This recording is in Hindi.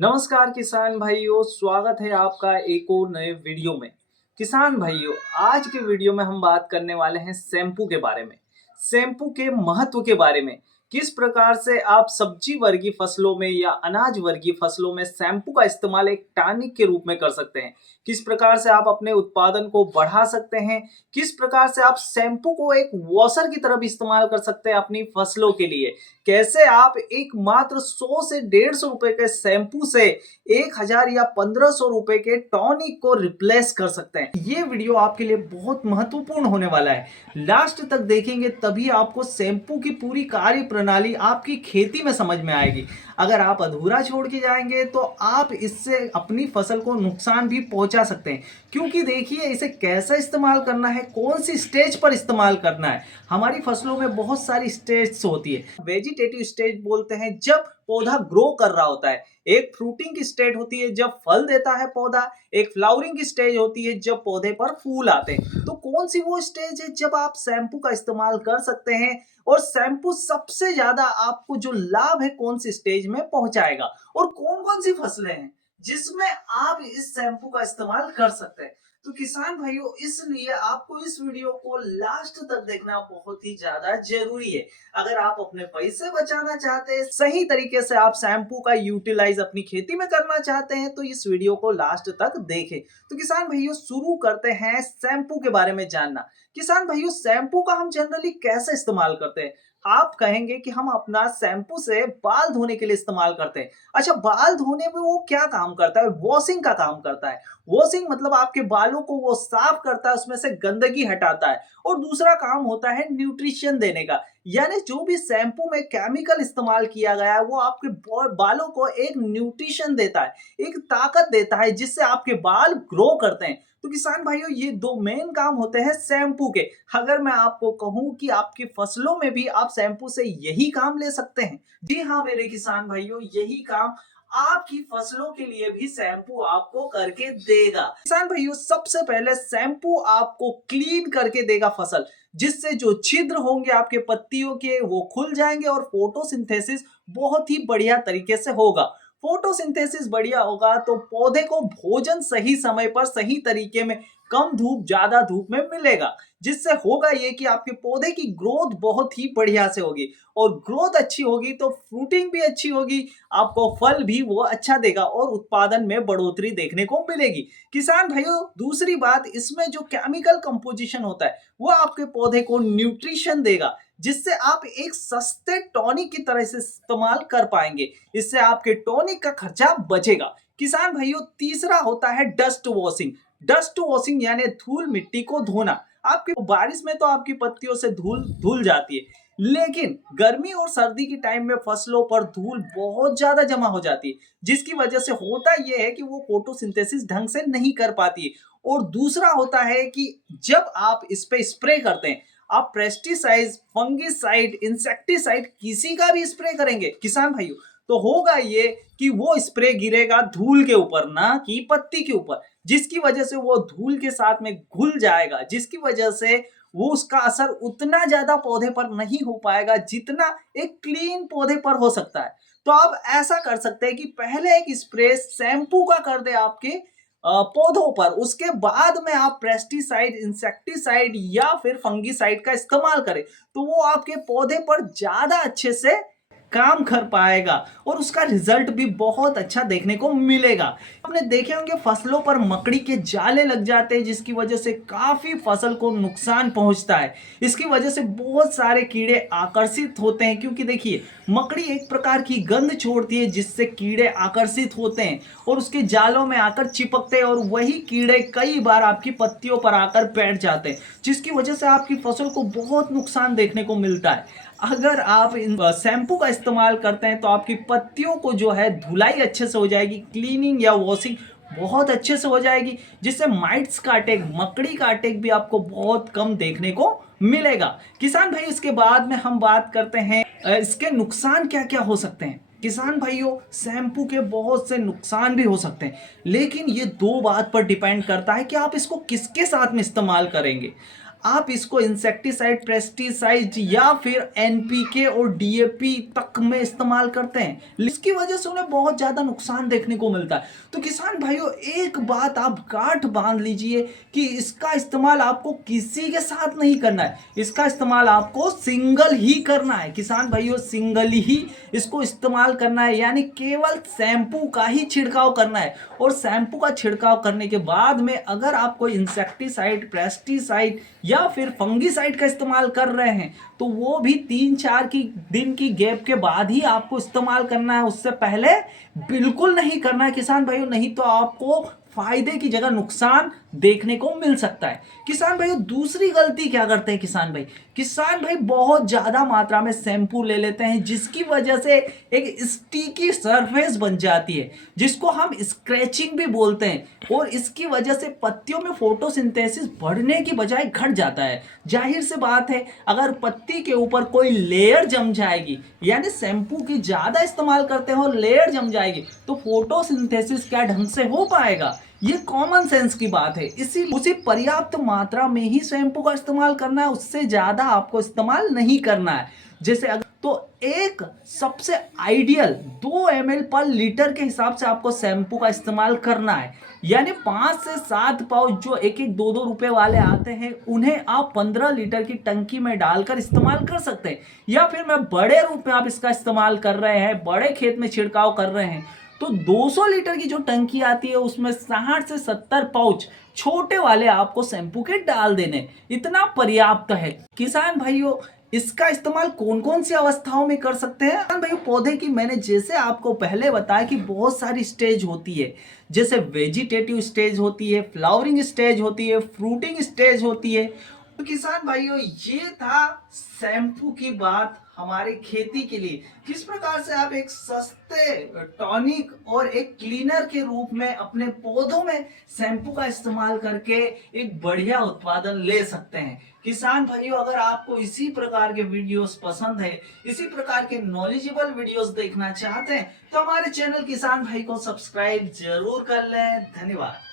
नमस्कार किसान भाइयों, स्वागत है आपका एक और नए वीडियो में। किसान भाइयों, आज के वीडियो में हम बात करने वाले हैं शैम्पू के बारे में। शैम्पू के महत्व के बारे में, किस प्रकार से आप सब्जी वर्गीय फसलों में या अनाज वर्गीय फसलों में शैम्पू का इस्तेमाल एक टॉनिक के रूप में कर सकते हैं। किस प्रकार से आप अपने उत्पादन को बढ़ा सकते हैं, किस प्रकार से आप शैम्पू को एक वॉशर की तरह भी इस्तेमाल कर सकते हैं अपनी फसलों के लिए। कैसे आप एक मात्र 100 से 150 रुपए के शैम्पू से 1000 या 1500 रुपए के टॉनिक को रिप्लेस कर सकते हैं। ये वीडियो आपके लिए बहुत महत्वपूर्ण होने वाला है। लास्ट तक देखेंगे तभी आपको शैम्पू की पूरी कार्य प्रणाली आपकी खेती में समझ में आएगी। अगर आप अधूरा छोड़ के जाएंगे तो आप इससे अपनी फसल को नुकसान भी पहुंचा सकते हैं, क्योंकि देखिए इसे कैसे इस्तेमाल करना है, कौन सी स्टेज पर इस्तेमाल करना है। हमारी फसलों में बहुत सारी स्टेज होती है। वेजिटेटिव स्टेज बोलते हैं जब पौधा ग्रो कर रहा होता है, एक फ्रूटिंग की स्टेज होती है जब फल देता है पौधा, एक फ्लावरिंग की स्टेज होती है जब पौधे पर फूल आते हैं। तो कौन सी वो स्टेज है जब आप शैम्पू का इस्तेमाल कर सकते हैं, और शैम्पू सबसे ज्यादा आपको जो लाभ है कौन सी स्टेज में पहुंचाएगा, और कौन कौन सी फसलें हैं जिसमें आप इस शैम्पू का इस्तेमाल कर सकते हैं। तो किसान भाइयों, इसलिए आपको इस वीडियो को लास्ट तक देखना बहुत ही ज्यादा जरूरी है। अगर आप अपने पैसे बचाना चाहते हैं, सही तरीके से आप शैम्पू का यूटिलाइज अपनी खेती में करना चाहते हैं, तो इस वीडियो को लास्ट तक देखें। तो किसान भाइयों, शुरू करते हैं शैम्पू के बारे में जानना। किसान भाइयों, शैम्पू का हम जनरली कैसे इस्तेमाल करते हैं। आप कहेंगे कि हम अपना शैम्पू से बाल धोने के लिए इस्तेमाल करते हैं। अच्छा, बाल धोने में वो क्या काम करता है? वॉशिंग का काम करता है। वॉशिंग मतलब आपके बालों को वो साफ करता है, उसमें से गंदगी हटाता है। और दूसरा काम होता है न्यूट्रिशन देने का, यानी जो भी शैम्पू में केमिकल इस्तेमाल किया गया है वो आपके बालों को एक न्यूट्रिशन देता है, एक ताकत देता है, जिससे आपके बाल ग्रो करते हैं। तो किसान भाइयों, ये दो मेन काम होते हैं शैम्पू के। अगर मैं आपको कहूं कि आपकी फसलों में भी आप शैम्पू से यही काम ले सकते हैं, जी हाँ मेरे किसान भाइयों, यही काम आपकी फसलों के लिए भी शैम्पू आपको करके देगा। किसान भाइयों, सबसे पहले शैम्पू आपको क्लीन करके देगा फसल, जिससे जो छिद्र होंगे आपके पत्तियों के वो खुल जाएंगे और फोटोसिंथेसिस बहुत ही बढ़िया तरीके से होगा। फोटोसिंथेसिस बढ़िया होगा तो पौधे को भोजन सही समय पर सही तरीके में, कम धूप ज्यादा धूप में मिलेगा, जिससे होगा ये कि आपके पौधे की ग्रोथ बहुत ही बढ़िया से होगी। और ग्रोथ अच्छी होगी तो फ्रूटिंग भी अच्छी होगी, आपको फल भी वो अच्छा देगा और उत्पादन में बढ़ोतरी देखने को मिलेगी। किसान भाइयों, दूसरी बात, इसमें जो केमिकल कंपोजिशन होता है वो आपके पौधे को न्यूट्रिशन देगा, जिससे आप एक सस्ते टॉनिक की तरह से इस्तेमाल कर पाएंगे। इससे आपके टॉनिक का खर्चा बचेगा। किसान भाइयों, तीसरा होता है डस्ट वॉशिंग। डस्ट वॉशिंग यानी धूल मिट्टी को धोना। आपकी बारिश में तो आपकी पत्तियों से धूल धुल जाती है, लेकिन गर्मी और सर्दी के टाइम में फसलों पर धूल बहुत ज्यादा जमा हो जाती है, जिसकी वजह से होता यह है कि वो फोटोसिंथेसिस ढंग से नहीं कर पाती है। और दूसरा होता है कि जब आप इस पे स्प्रे करते हैं, आप पेस्टिसाइड, फंगिसाइड, इंसेक्टिसाइड किसी का भी स्प्रे करेंगे किसान भाइयों, तो होगा ये कि वो स्प्रे गिरेगा धूल के ऊपर, ना कि पत्ती के ऊपर, जिसकी वजह से वो धूल के साथ में घुल जाएगा, जिसकी वजह से वो उसका असर उतना ज्यादा पौधे पर नहीं हो पाएगा जितना एक क्लीन पौधे पर हो सकता है। तो आप ऐसा कर सकते हैं कि पहले एक स्प्रे शैम्पू का कर दे आपके पौधों पर, उसके बाद में आप पेस्टिसाइड, इंसेक्टिसाइड या फिर फंगिसाइड का इस्तेमाल करें, तो वो आपके पौधे पर ज्यादा अच्छे से काम कर पाएगा और उसका रिजल्ट भी बहुत अच्छा देखने को मिलेगा। आपने देखे होंगे फसलों पर मकड़ी के जाले लग जाते हैं, जिसकी वजह से काफी फसल को नुकसान पहुंचता है। इसकी वजह से बहुत सारे कीड़े आकर्षित होते हैं, क्योंकि देखिए मकड़ी एक प्रकार की गंध छोड़ती है, जिससे कीड़े आकर्षित होते हैं और उसके जालों में आकर चिपकते हैं, और वही कीड़े कई बार आपकी पत्तियों पर आकर बैठ जाते हैं, जिसकी वजह से आपकी फसल को बहुत नुकसान देखने को मिलता है। अगर आप इन शैम्पू का इस्तेमाल करते हैं तो आपकी पत्तियों को जो है धुलाई अच्छे से हो जाएगी, क्लीनिंग या वॉशिंग बहुत अच्छे से हो जाएगी, जिससे माइट्स का अटैक, मकड़ी का अटैक भी आपको बहुत कम देखने को मिलेगा। किसान भाई, इसके बाद में हम बात करते हैं इसके नुकसान क्या क्या हो सकते हैं। किसान भाइयों, शैम्पू के बहुत से नुकसान भी हो सकते हैं, लेकिन ये दो बात पर डिपेंड करता है कि आप इसको किसके साथ में इस्तेमाल करेंगे। आप इसको इंसेक्टिसाइड, पेस्टिसाइड या फिर एनपीके और डीएपी तक में इस्तेमाल करते हैं, इसकी वजह से उन्हें बहुत ज्यादा नुकसान देखने को मिलता है। तो किसान भाइयों, एक बात आप गांठ बांध लीजिए कि इसका इस्तेमाल आपको किसी के साथ नहीं करना है, इसका इस्तेमाल आपको सिंगल ही करना है। किसान भाइयों, सिंगल ही इसको इस्तेमाल करना है, यानी केवल शैम्पू का ही छिड़काव करना है। और शैम्पू का छिड़काव करने के बाद में अगर आप कोई इंसेक्टिसाइड, पेस्टिसाइड या फिर फंगीसाइड का इस्तेमाल कर रहे हैं तो वो भी 3-4 दिन की गैप के बाद ही आपको इस्तेमाल करना है, उससे पहले बिल्कुल नहीं करना है किसान भाइयों, नहीं तो आपको फायदे की जगह नुकसान देखने को मिल सकता है। किसान भाई दूसरी गलती क्या करते हैं किसान भाई बहुत ज्यादा मात्रा में शैम्पू ले लेते हैं, जिसकी वजह से एक स्टिकी सरफेस बन जाती है, जिसको हम स्क्रैचिंग भी बोलते हैं। और इसकी वजह से पत्तियों में फोटोसिंथेसिस बढ़ने की बजाय घट जाता है। जाहिर सी बात है, अगर पत्ती के ऊपर कोई लेयर जम जाएगी, यानी शैम्पू की ज्यादा इस्तेमाल करते हो, लेयर जम जाएगी, तो फोटोसिंथेसिस क्या ढंग से हो पाएगा? ये कॉमन सेंस की बात है। इसी उसी पर्याप्त मात्रा में ही शैम्पू का इस्तेमाल करना है, उससे ज्यादा आपको इस्तेमाल नहीं करना है। जैसे अगर तो एक सबसे आइडियल 2 ml पर लीटर के हिसाब से आपको शैम्पू का इस्तेमाल करना है, यानी 5 से 7 पाउच जो 1-1, 2-2 रुपए वाले आते हैं, उन्हें आप 15 लीटर की टंकी में डालकर इस्तेमाल कर सकते हैं। या फिर मैं बड़े रूप में आप इसका इस्तेमाल कर रहे हैं, बड़े खेत में छिड़काव कर रहे हैं, तो 200 लीटर की जो टंकी आती है उसमें 60 से 70 पाउच छोटे वाले आपको शैम्पू के डाल देने, इतना पर्याप्त है। किसान भाइयों, इसका इस्तेमाल कौन कौन सी अवस्थाओं में कर सकते हैं? किसान भाइयों, पौधे की मैंने जैसे आपको पहले बताया कि बहुत सारी स्टेज होती है, जैसे वेजिटेटिव स्टेज होती है, फ्लावरिंग स्टेज होती है, फ्रूटिंग स्टेज होती है। तो किसान भाइयों, ये था शैम्पू की बात हमारे खेती के लिए, किस प्रकार से आप एक सस्ते टॉनिक और एक क्लीनर के रूप में अपने पौधों में शैम्पू का इस्तेमाल करके एक बढ़िया उत्पादन ले सकते हैं। किसान भाइयों, अगर आपको इसी प्रकार के वीडियोस पसंद है, इसी प्रकार के नॉलेजेबल वीडियोस देखना चाहते हैं, तो हमारे चैनल किसान भाई को सब्सक्राइब जरूर कर लें। धन्यवाद।